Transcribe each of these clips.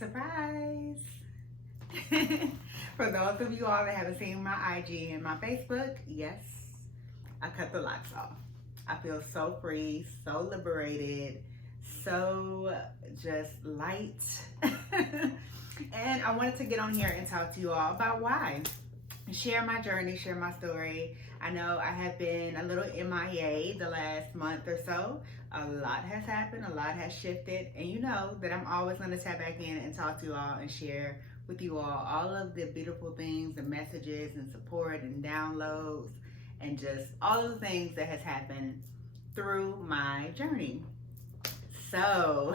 Surprise! For those of you all that haven't seen my IG and my Facebook, yes, I cut the locks off. I feel so free, so liberated, so just light. And I wanted to get on here and talk to you all about why. Share my journey, share my story. I know I have been a little MIA the last month or so. A lot has happened, a lot has shifted, and you know that I'm always going to tap back in and talk to you all and share with you all of the beautiful things and messages and support and downloads and just all of the things that has happened through my journey. So,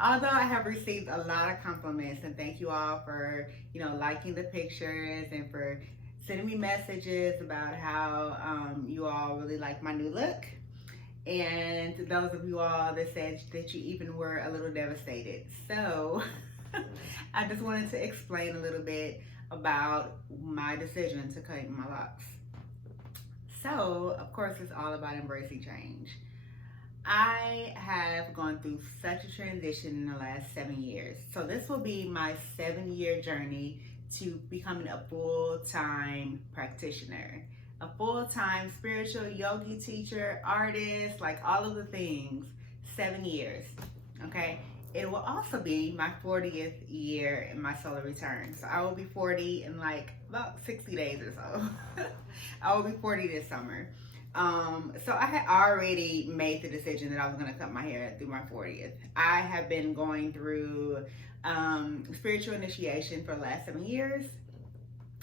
although I have received a lot of compliments, and thank you all for, liking the pictures and for sending me messages about how you all really like my new look. And those of you all that said that you even were a little devastated. So, I just wanted to explain a little bit about my decision to cut my locks. So, of course, it's all about embracing change. I have gone through such a transition in the last 7 years. So this will be my 7-year journey to becoming a full-time practitioner, a full-time spiritual yogi teacher, artist, like all of the things. 7 years, okay? It will also be my 40th year in my solar return. So I will be 40 in like about 60 days or so. I will be 40 this summer. So I had already made the decision that I was going to cut my hair through my 40th. I have been going through spiritual initiation for the last 7 years.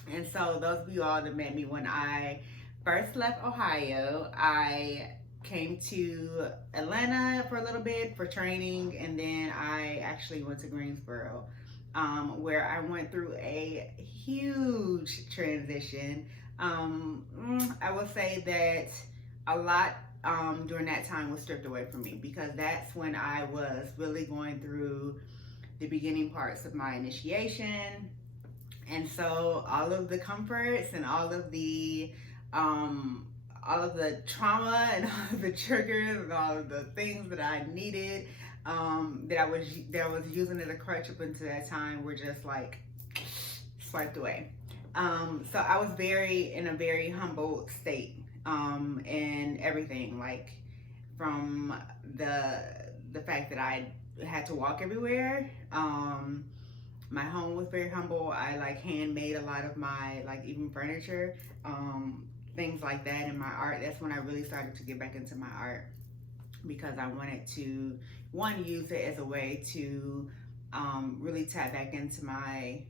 And so those of you all that met me when I first left Ohio, I came to Atlanta for a little bit for training, and then I actually went to Greensboro, where I went through a huge transition. I will say that a lot during that time was stripped away from me because that's when I was really going through the beginning parts of my initiation. And so all of the comforts and all of the trauma and all of the triggers and all of the things that I needed, that I was using as a crutch up until that time were just like swiped away. So I was in a very humble state, and everything, like from the fact that I had to walk everywhere. My home was very humble. I like handmade a lot of my even furniture, things like that, and my art. That's when I really started to get back into my art because I wanted to use it as a way to really tap back into my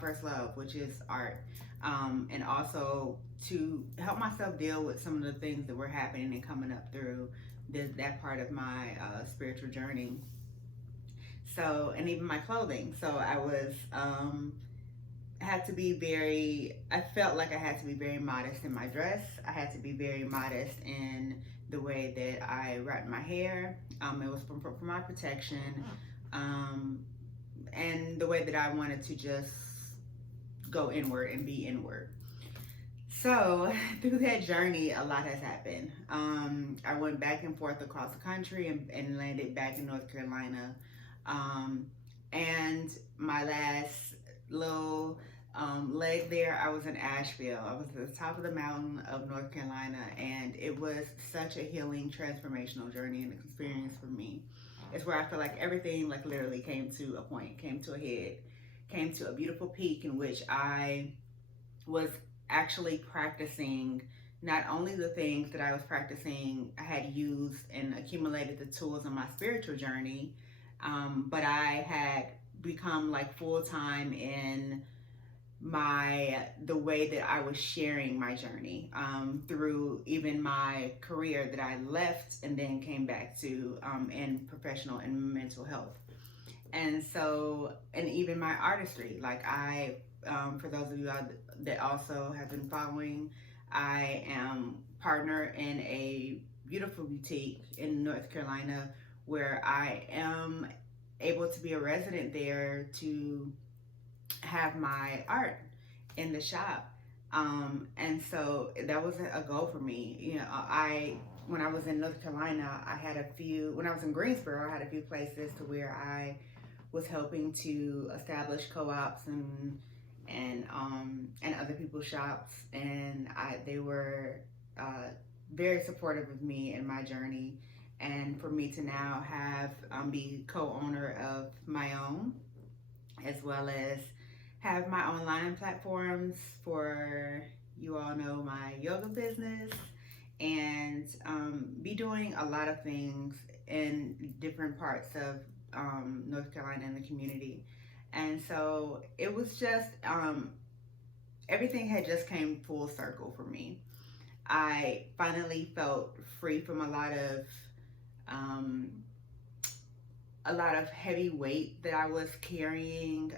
first love, which is art, and also to help myself deal with some of the things that were happening and coming up through that part of my spiritual journey. So, and even my clothing. So I was I felt like I had to be very modest in my dress. I had to be very modest in the way that I wrapped my hair. It was for my protection, and the way that I wanted to just go inward and be inward. So through that journey, a lot has happened. I went back and forth across the country and landed back in North Carolina. And my last little leg there, I was in Asheville. I was at the top of the mountain of North Carolina, and it was such a healing, transformational journey and experience for me. It's where I feel like everything literally came to a point, came to a head, came to a beautiful peak in which I was actually practicing not only the things that I was practicing, I had used and accumulated the tools on my spiritual journey, but I had become full-time in the way that I was sharing my journey, through even my career that I left and then came back to, in professional and mental health. And so, and even my artistry, for those of you that also have been following, I am partner in a beautiful boutique in North Carolina where I am able to be a resident there to have my art in the shop. And so that was a goal for me. When I was in North Carolina, when I was in Greensboro, I had a few places to where I was helping to establish co-ops and other people's shops, and they were very supportive of me in my journey, and for me to now have be co-owner of my own, as well as have my online platforms for, you all know, my yoga business, and be doing a lot of things in different parts of North Carolina and the community. And so it was just everything had just came full circle for me. I finally felt free from um, a lot of heavy weight that I was carrying,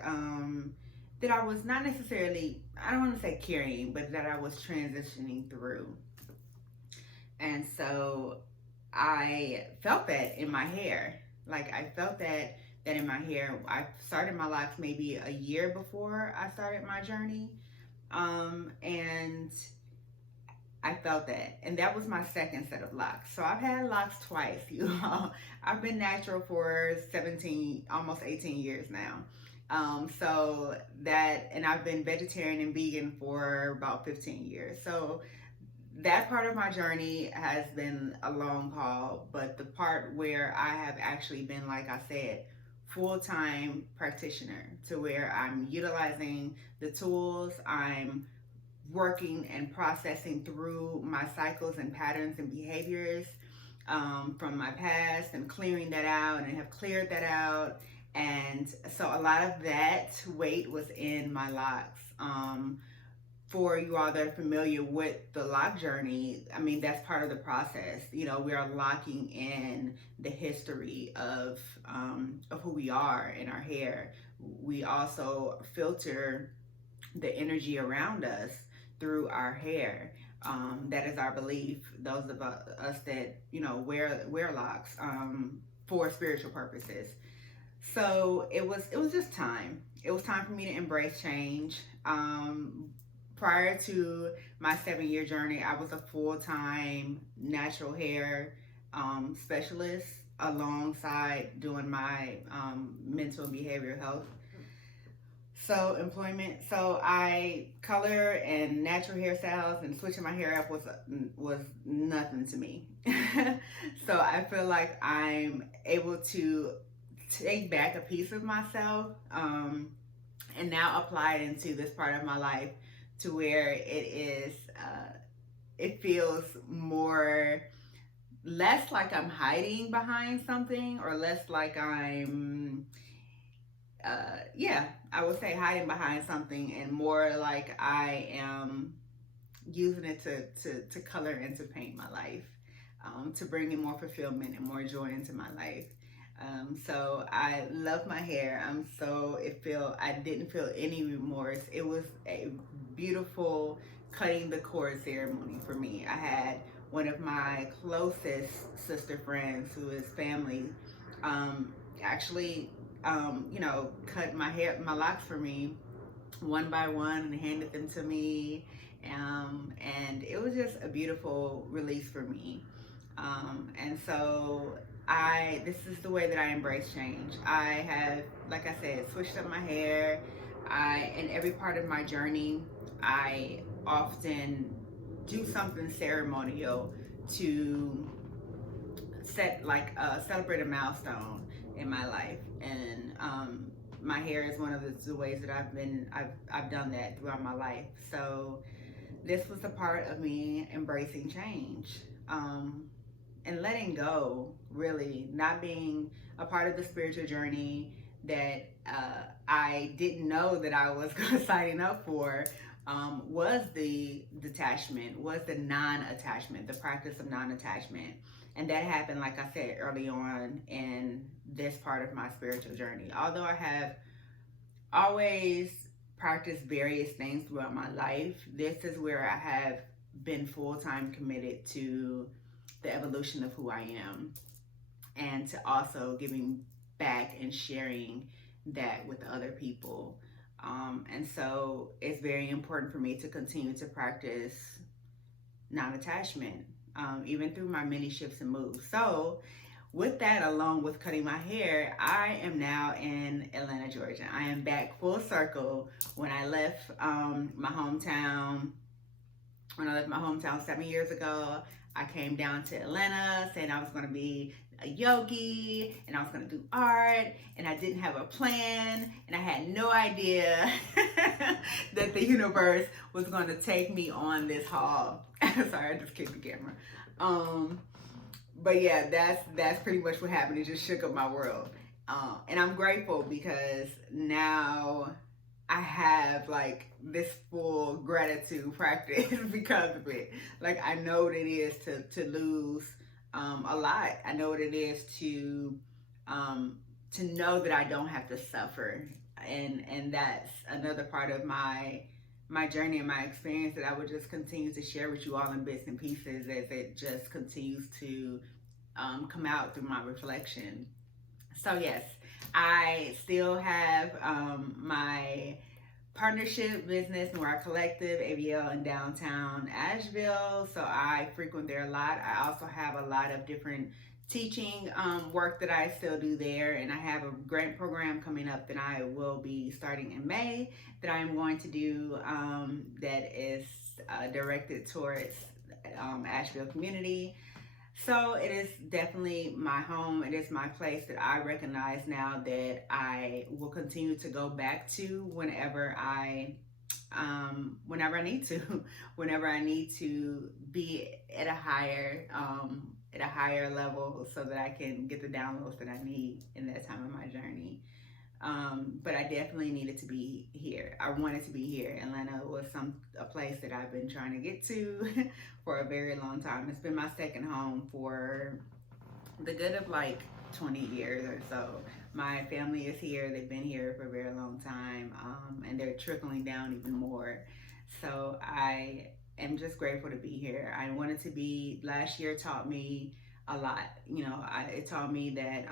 that I was not necessarily, I don't want to say carrying, but that I was transitioning through. And so I felt that in my hair. Like I felt that in my hair. I started my locks maybe a year before I started my journey. And I felt that. And that was my second set of locks. So I've had locks twice, you all. I've been natural for 17, almost 18 years now. So that, and I've been vegetarian and vegan for about 15 years. So that part of my journey has been a long haul, but the part where I have actually been, like I said, full-time practitioner, to where I'm utilizing the tools, I'm working and processing through my cycles and patterns and behaviors from my past, and clearing that out, and have cleared that out. And so a lot of that weight was in my locks. For you all that are familiar with the lock journey, I mean, that's part of the process. You know, we are locking in the history of who we are in our hair. We also filter the energy around us through our hair. That is our belief. Those of us that, you know, wear locks for spiritual purposes. So it was just time. It was time for me to embrace change. Prior to my 7-year journey, I was a full-time natural hair specialist, alongside doing my mental and behavioral health. So employment. So I color and natural hairstyles, and switching my hair up was nothing to me. So I feel like I'm able to take back a piece of myself, and now apply it into this part of my life, to where it feels less like I'm hiding behind something, or less like I'm, yeah, I would say hiding behind something, and more like I am using it to color and to paint my life, to bring in more fulfillment and more joy into my life. So I love my hair. I didn't feel any remorse. It was a beautiful cutting the cord ceremony for me. I had one of my closest sister friends, who is family, actually, cut my locks for me one by one, and handed them to me. And it was just a beautiful release for me. And so this is the way that I embrace change. I have, like I said, switched up my hair. In every part of my journey, I often do something ceremonial to celebrate a milestone in my life. And my hair is one of the ways that I've done that throughout my life. So this was a part of me embracing change. And letting go, really, not being a part of the spiritual journey that I didn't know that I was signing up for, was the detachment, was the non-attachment, the practice of non-attachment. And that happened, like I said, early on in this part of my spiritual journey. Although I have always practiced various things throughout my life, this is where I have been full-time committed to the evolution of who I am, and to also giving back and sharing that with other people. And so it's very important for me to continue to practice non-attachment, even through my many shifts and moves. So with that, along with cutting my hair, I am now in Atlanta, Georgia. I am back full circle. When I left my hometown, 7 years ago, I came down to Atlanta saying I was going to be a yogi and I was going to do art, and I didn't have a plan, and I had no idea that the universe was going to take me on this haul. Sorry, I just kicked the camera. But yeah, that's pretty much what happened. It just shook up my world, and I'm grateful because now I have like this full gratitude practice because of it. Like, I know what it is to lose a lot. I know what it is to know that I don't have to suffer, and that's another part of my journey and my experience that I would just continue to share with you all in bits and pieces as it just continues to come out through my reflection. So yes, I still have my partnership business, Noir Collective, ABL in downtown Asheville. So I frequent there a lot. I also have a lot of different teaching work that I still do there, and I have a grant program coming up that I will be starting in May that I am going to do that is directed towards Asheville community. So it is definitely my home. It is my place that I recognize now that I will continue to go back to whenever I need to, whenever I need to be at a higher level so that I can get the downloads that I need in that time of my journey. But I definitely needed to be here. I wanted to be here. Atlanta was a place that I've been trying to get to for a very long time. It's been my second home for the good of like 20 years or so. My family is here. They've been here for a very long time, and they're trickling down even more. So I am just grateful to be here. I wanted to be. Last year taught me a lot. It taught me that.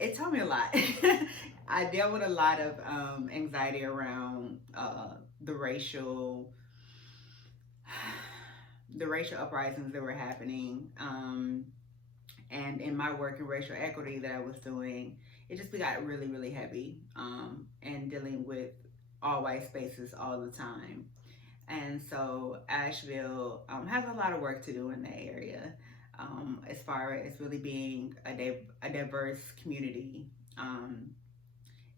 It taught me a lot. I dealt with a lot of anxiety around the racial uprisings that were happening, and in my work in racial equity that I was doing, it just got really, really heavy, and dealing with all white spaces all the time. And so Asheville has a lot of work to do in that area, as far as really being a diverse community.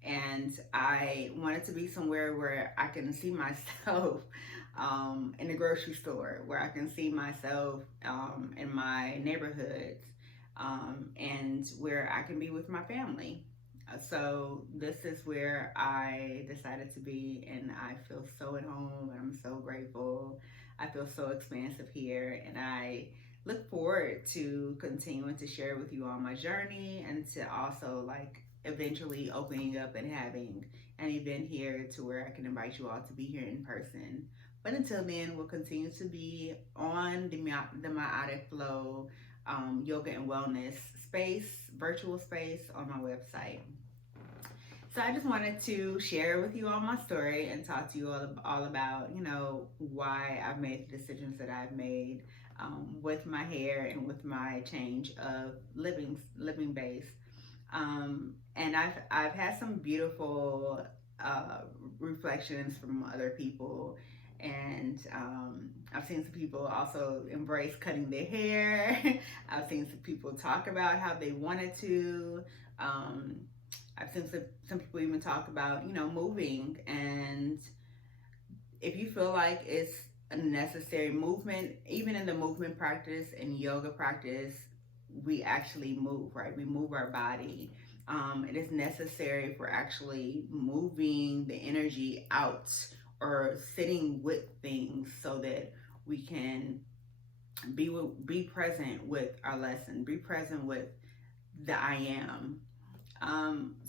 And I wanted to be somewhere where I can see myself in the grocery store, where I can see myself in my neighborhoods, and where I can be with my family. So this is where I decided to be, and I feel so at home, and I'm so grateful. I feel so expansive here, and I look forward to continuing to share with you on my journey, and to also like eventually opening up and having an event here to where I can invite you all to be here in person. But until then, we'll continue to be on the Myotic Flow yoga and wellness virtual space on my website. So I just wanted to share with you all my story and talk to you all about, why I've made the decisions that I've made with my hair and with my change of living base. And I've had some beautiful reflections from other people, and I've seen some people also embrace cutting their hair. I've seen some people talk about how they wanted to. I've seen some people even talk about, moving. And if you feel like it's a necessary movement, even in the movement practice and yoga practice, we actually move, right? We move our body. It is necessary for actually moving the energy out or sitting with things so that we can be present with our lesson, be present with the I am.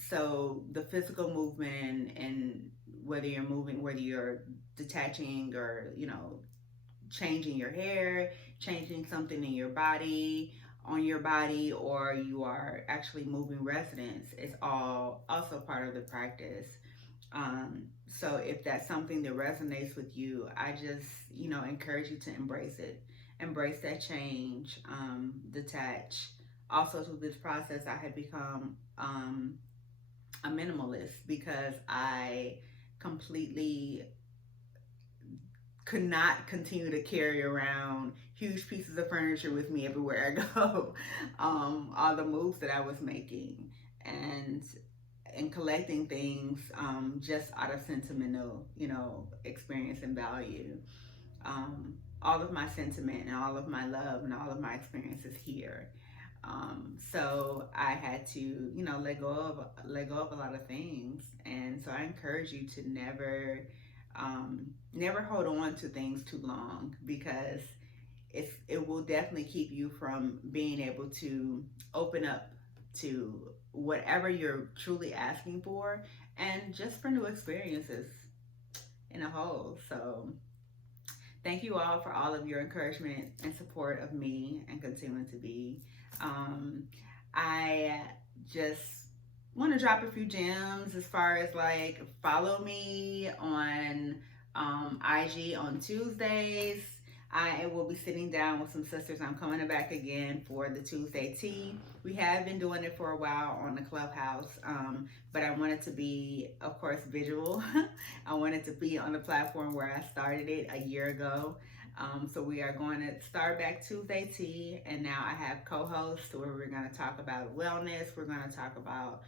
So the physical movement, and whether you're moving, whether you're detaching or, changing your hair, changing something in your body, on your body, or you are actually moving residents, is all also part of the practice. So if that's something that resonates with you, I just, encourage you to embrace it. embrace that change, detach. Also, through this process, I had become a minimalist because I completely could not continue to carry around huge pieces of furniture with me everywhere I go. All the moves that I was making and collecting things just out of sentimental, experience and value. All of my sentiment and all of my love and all of my experiences here. So I had to, let go of a lot of things, and so I encourage you to never hold on to things too long, because it will definitely keep you from being able to open up to whatever you're truly asking for, and just for new experiences in a whole. So thank you all for all of your encouragement and support of me and continuing to be. I just want to drop a few gems as far as like follow me on IG on Tuesdays. I will be sitting down with some sisters. I'm coming back again for the Tuesday tea. We have been doing it for a while on the Clubhouse, but I wanted to be, of course, visual. I wanted to be on the platform where I started it a year ago. So we are going to start back Tuesday tea, and now I have co-hosts where we're going to talk about wellness. We're going to talk about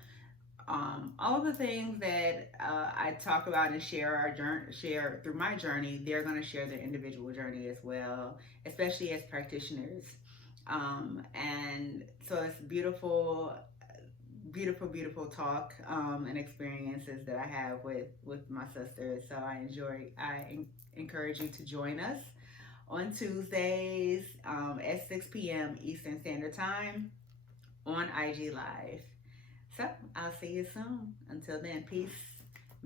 all of the things that I talk about and share through my journey. They're going to share their individual journey as well, especially as practitioners. And so it's beautiful, beautiful talk and experiences that I have with my sisters. So I encourage you to join us on Tuesdays at 6 p.m. Eastern Standard Time on IG Live. So I'll see you soon. Until then, peace,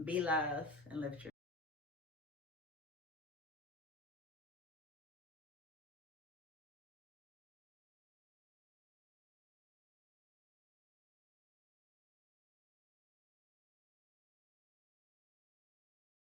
be love, and lift your